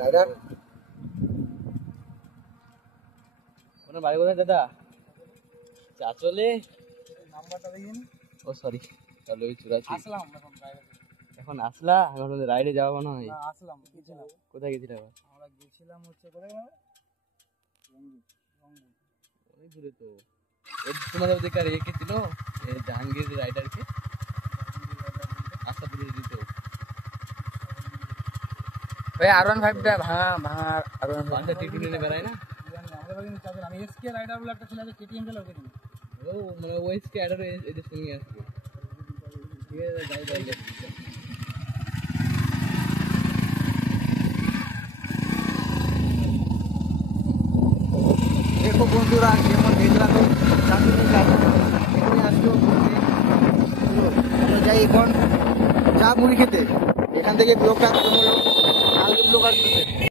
Rider আপনার বাড়ি কোথায় দাদা? চাচলে নাম্বারটা দেখিন। ও সরি, তাহলে ওই চুরাচি আসলাম এখন আসলা। এখন রাইডে যাওয়া না হয়। আসলাম গেছিলাম। কোথায় গেছিলাম? আমরা গেছিলাম হচ্ছে কোথায় অনেক দূরে তো। তোমাদের ওদিকে আর একে ছিল জাহাঙ্গীর রাইডারকে আশা দূরে দিত। ভাই R15টা ভাঙা ভাঙা R15 টিটি নিয়ে বেড়ায় না। আমি এসকে রাইডার বলে একটা ছিল, কেটিএম টা লোকে দিন। ও মানে ও এসকে রাইডার এদের সঙ্গে আসছে। ঠিক আছে যাই যাই। দেখো বন্ধুরা কেমন দেখলাম তো আসলো। আমরা যাই এখন চা মুড়ি খেতে। এখান থেকে ব্লগটা খতম হলো। কালকে ব্লগ আসবে।